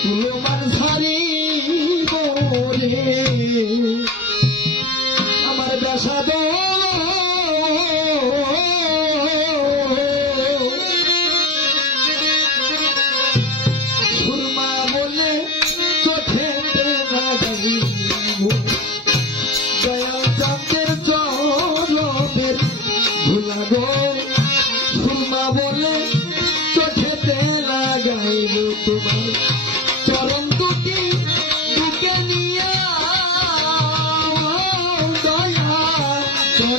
তুলমান ছাড়িব রে আমার বেসাদ সুরমা বলে চোখেতে লাগাইব দয়াল চাঁদের চরণের ধুলা গো সুরমা বলে চোখেতে লাগাইব তোমার চরণ দুটি বুকে নিয়া দয়াল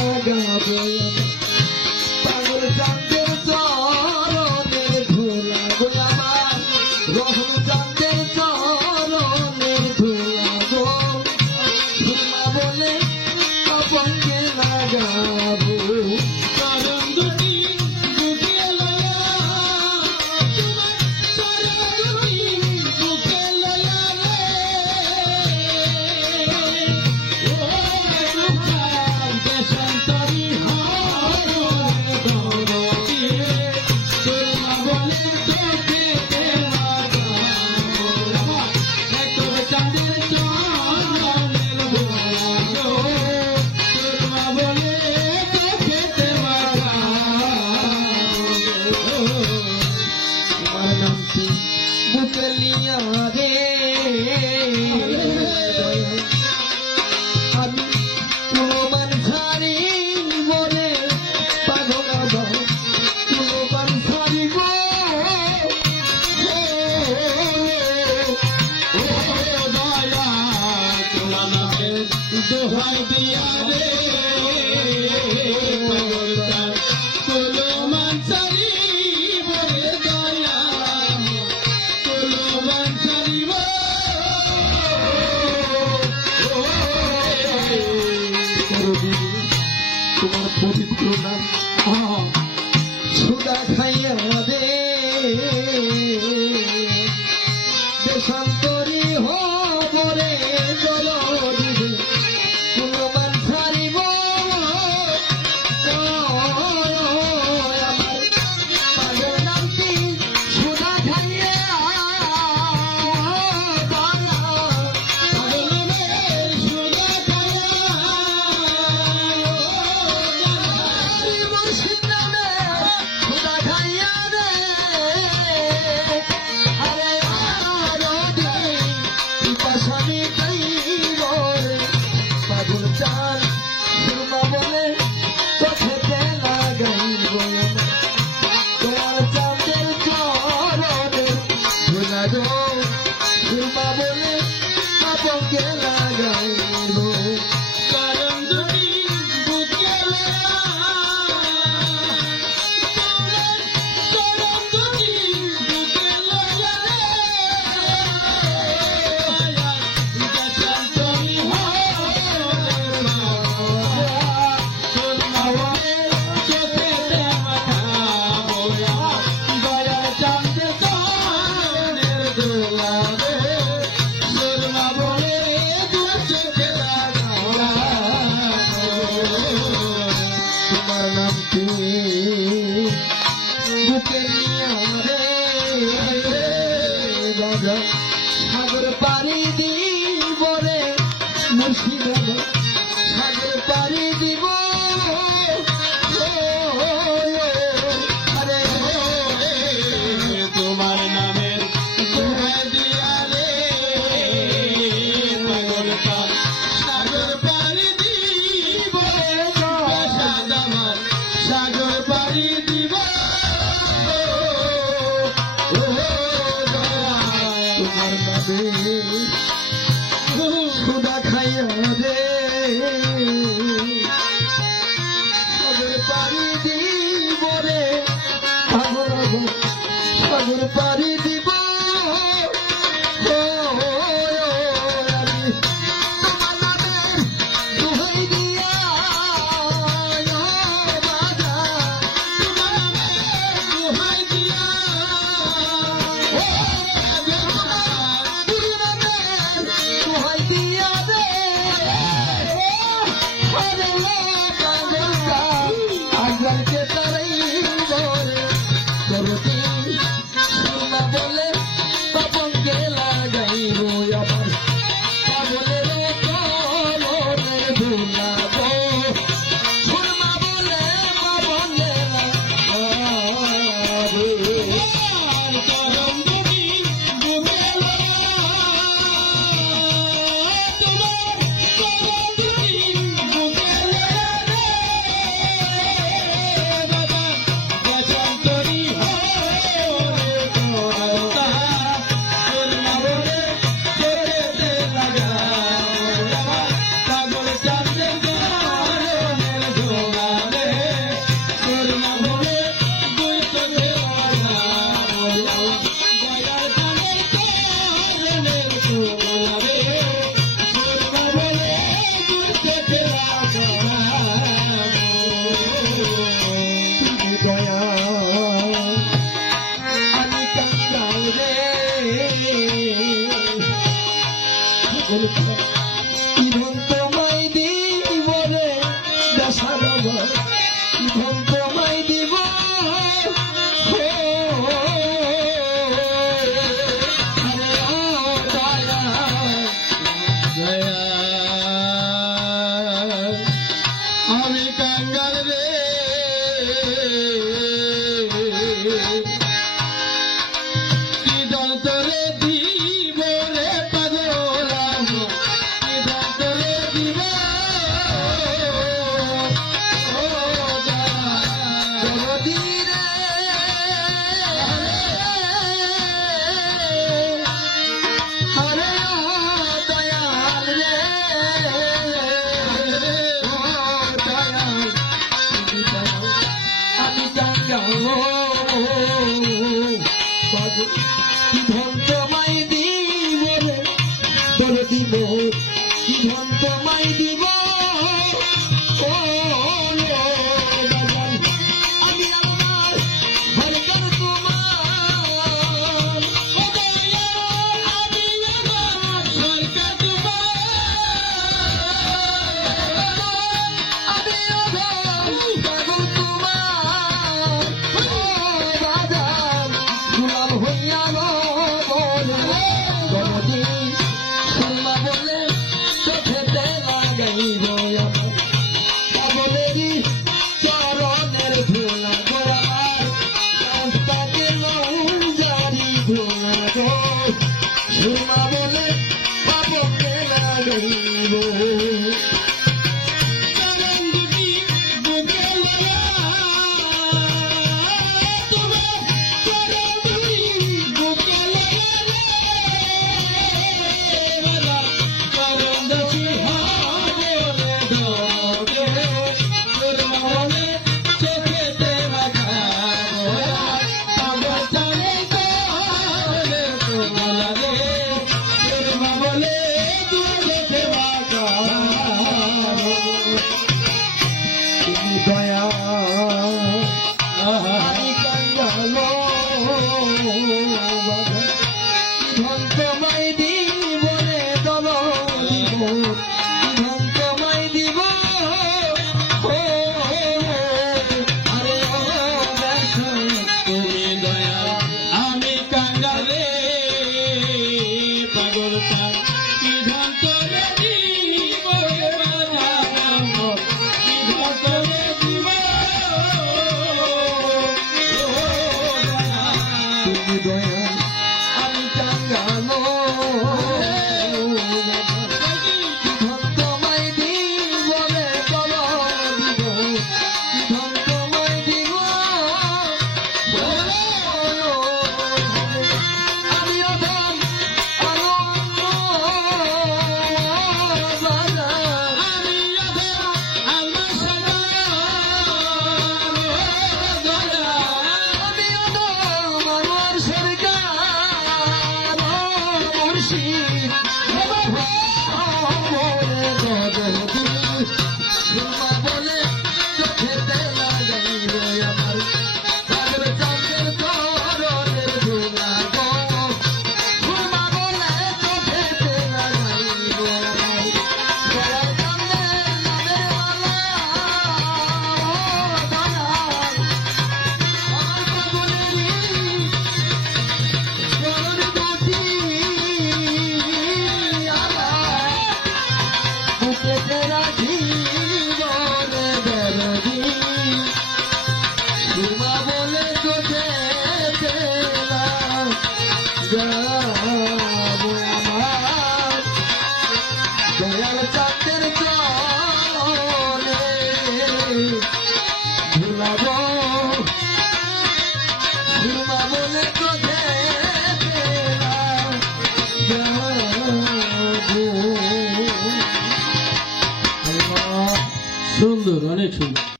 চাঙ্গালো কি ধন তোমায় দিব রে তোর দিব কি ধন তোমায় দিব ও বাজান আমি আমার হরকর তোমার ও দয়া আমি আমার সরকার তোমার আমি আমার পাগল তোমার ও বাজান গোলাম হইয়া বলে কোনদিন সুরমা বলে চোখেতে লাগাইব আমার পাগলেরই চরণের ধুলা গো আমার রাস্তাকে লৌজারি ধুলা গো সুরমা বলে পাগলকে লাগাইব চরণ দুটি বুকে লয়া তোমার চরণ দুটি বুকে লয়া রে চরণ দুটি হাতে ধরে সুরমা বলে চোখেতে লাগাবো পাগল চলে করে তোমালা রে সুরমা বলে চোখেতে লাগাবো তুমি দয়া আমি কাঙ্গালো ধন তোমায় দিব রে দল দিব ধন তোমায় দিব ও আরে ও তুমি দয়া আমি কাঙ্গালে পাগল চাই কি ধন তোরে দিব রে বাজান কি ধন তোরে দিব ও দয়া তুমি দয়া আমি কাঙ্গালো ধন তোমায় দিব রে দল দিব ধন তোমায় দিব আমি অধম আরো বাজার আমি আধা আল্লাহ সাজা দয়া আমি অধম আমার সরকার মুর্শিদ বলে চোখেতে লাগাইব আমার পাগল চাঁদের চরণের ধুলা গো সুরমা বলে চোখেতে লাগাইব আমার গলার চাঁদের নামের মালা ও দয়াল আমার পাগলেরই চরণ দুটি আমার বুকেতে রাখিব রে দরদি সুরমা বলে চোখেতে লাগাবো আমার দয়াল চাঁদের চরণে ঝুলাবো সুরমা বলে চোখেতে লাগাবো আল্লাহ সুন্দর অনেক সুন্দর